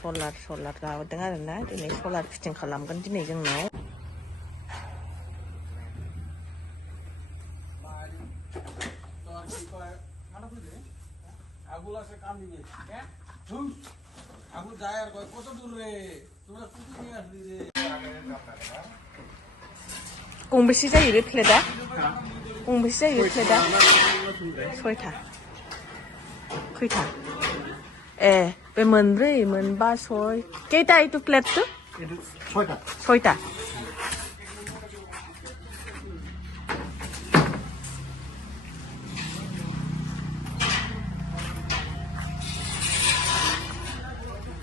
सलार लाबोदों आरोना दिनै सलार फिटिं खालामगोन दिनै जोंनाव गंबेसे जायो बे प्लेटआ गंबेसे जायो बे प्लेटआ सयथा खैथा ए बे मोनब्रै मोनबा सय केटा इटु प्लेट तु सयथा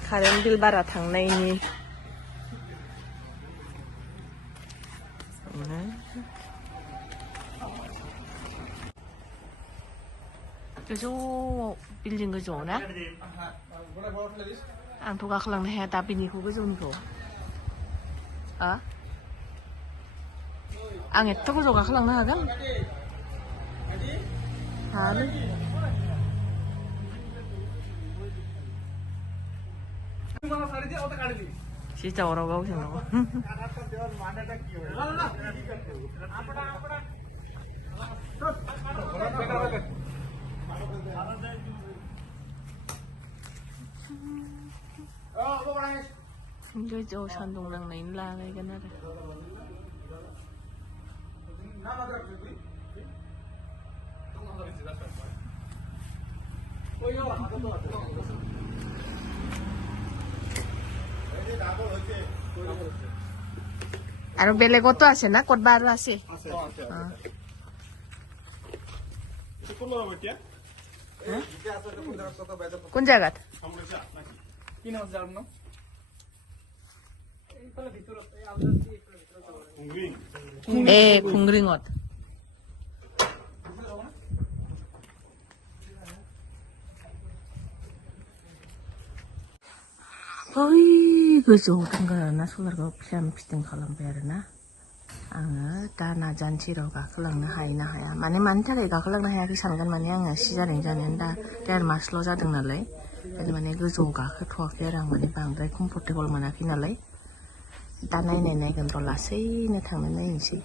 कारेन्ट बिल बारा थांनायनि गोजौआव बिल्डिं गोजौआव ना आंथ' गाखोलांनो हाया दा बिनिखौ गोजौनिखौ आं एथ' गोजौ गाखोलांनो हागोन हायालै जि दावराव गावजों गाव गोजौआव सान्दुं नांनायनि लागायगोन आरो আৰু বেলেগতো আছে না ক'তবা আৰু আছে কোন জায়গাত खुंग्रिंत गोजौआव थांगोन आरोना सलारखौ फिटिं खालामबाय आरोना आङो दा नाजानोसै र' गाखोलांनो हायो ना हाया माने मानि थाखाय गाखोलांनो हायाखै सानगोन माने आङो सिजारिन जानायानो दा 1.5 मासल' जादों नालाय माने गोजौआव गाखोथ'वाखै आरो आं माने बांद्राय कमफर्टेबल मोनाखै नालाय दा नायगोन र' लासैनो थांनो नायनोसै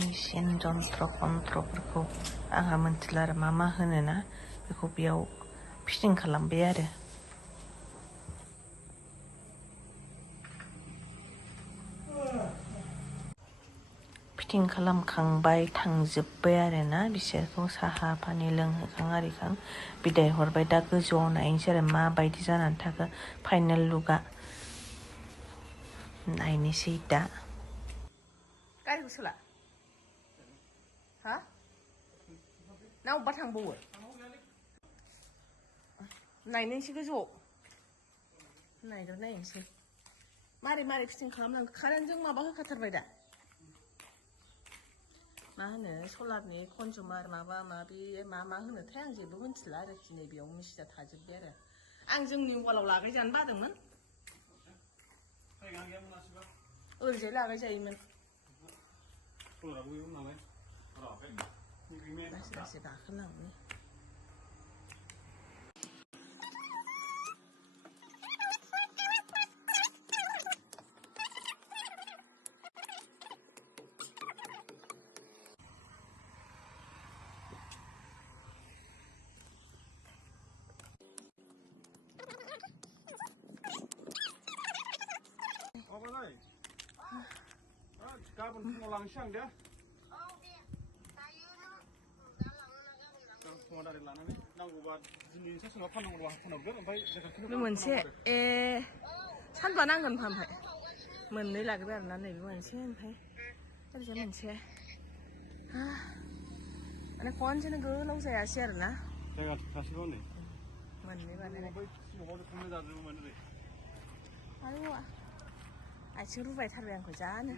मेसिन जन्त्र कन्त्रफोरखौ आंहा मोनथिला आरो मा होनोना बेखौ बेयाव फिटिं खालामबाय आरो फिटिं खालामखांबाय थांजोब्बाय आरोना बिसोरखौ साहा पानि लोंहोखां आरिखां बिदाय हरबाय दा गोजौआव नायनोसै आरो माबायदि जानानै थाखो फाइनेल लुकआ नायनोसै दा गारिखौ सोला हा ना अबेबा थांबावो नायनोसै गोजौआव नायनोसै मारै फिटिं खालामनांगौ कारेन्टजों माबा होखाथारबाय दा मा होनो सलारनि कनजुमार माबा माबि मा होनोथाय आं जेबो मिथिला आरोखि नै बेयाव मेसिना थाजोब्बाय आरो आं जोंनि वालाव लागायजानो बादोंमोन ओरैजाय लागायजायोमोन लासै गाखोलांनो गाबोन फुङाव लांसै आं दे फुङाव लानानै नांगौबा दिनै सानाव फाननांगौबा फानहरगोन ओमफ्राय बे मोनसे सानबा नांगोन ओमफ्राय मोननै लाग्रोबाय आरोना नैबे मोनसे ओमफ्राय ओरैजाय मोनसे माने खनसेनो गोलाव जायासै आरोना जायगा थोखासेल' नै मोननै बानायनाय आयौ आथिं रुबायथारबाय आंखौ जानो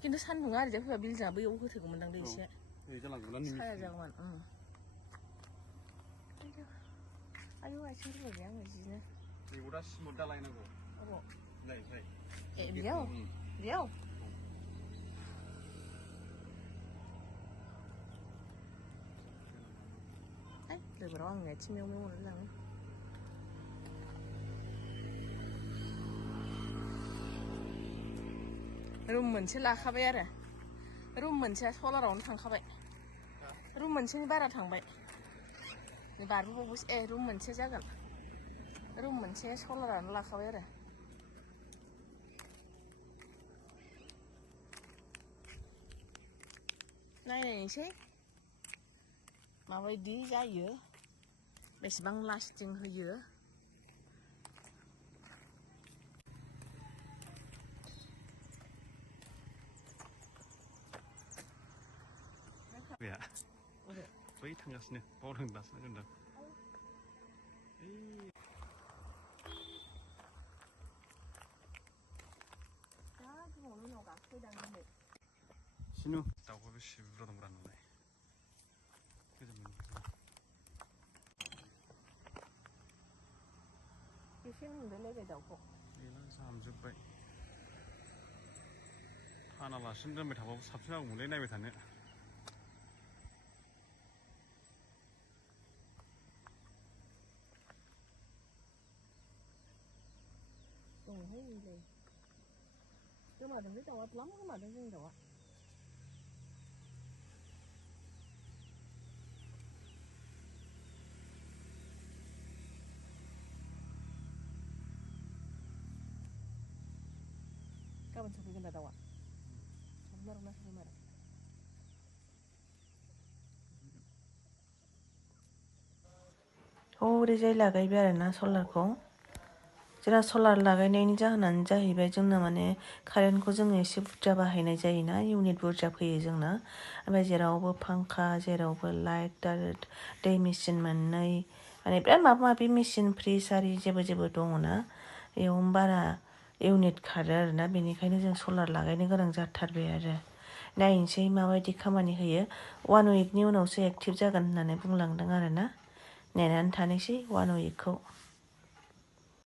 खिन्थु सान्दुंआ ओरैजाय फैबा बिलडिंआ बैयाव होथेगौमोनदां दै एसे साया जागौमोन आयौ आथिं रुबाय आङो जिनो बेयाव दा सिमेन्ट दालायनांगौ बेयाव र' आंनो एसे मेव मेव मोनलाङो रुम मोनसे लाखाबाय आरो रुम मोनसेया सलारावनो थांखाबाय रुम मोनसेनि बारा थांबाय बारबोबावबायसो रुम मोनसे जागोन रुम मोनसे सलारानो लाखाबाय आरो नायनायसै माबायदि जायो बेसेबां लास्टिं होयो गैया बै थांगासिनो बावदों दासो होनदों सिनु दाउखौ बेसे बुरजा दंब्रा नुनाय एसे नुलायलायबाय दाउखौ गैला जामजोब्बाय फानालासिनो दोनबाय थाबाबो साबसिन जागौमोनलै नायबाय थानो दंहाय नैलाय गोमादोंलै दाउआ द्लाम गोमादों जोंनि दाउआ गाबोन सफैगोन दा दाउआ सफैमारगोन ना सफैमारा ओरैजाय लागायबाय आरोना सलारखौ जोंना सलार लागायनायनि जाहोनानो जाहैबाय जोंना माने कारेन्टखौ जोङो एसे बुरजा बाहायनाय जायोना इउनिट बुरजा फैयो जोंना ओमफ्राय जेरावबो फांखा जेरावबो लाइट आरो दै मेचिन मोननै माने बिराद माबा माबि मेचिन फ्रिज आरि जेबो जेबो दङना बेयावनो बारा इउनिट खारो आरोना बेनिखायनो जों सलार लागायनो गोनां जाथारबाय आरो नायनोसै माबायदि खामानि होयो 1 उइकनि उनावसो एक्टिभ जागोन होननानै बुंलांदों आरोना नेनानै थानोसै 1 उइकखौ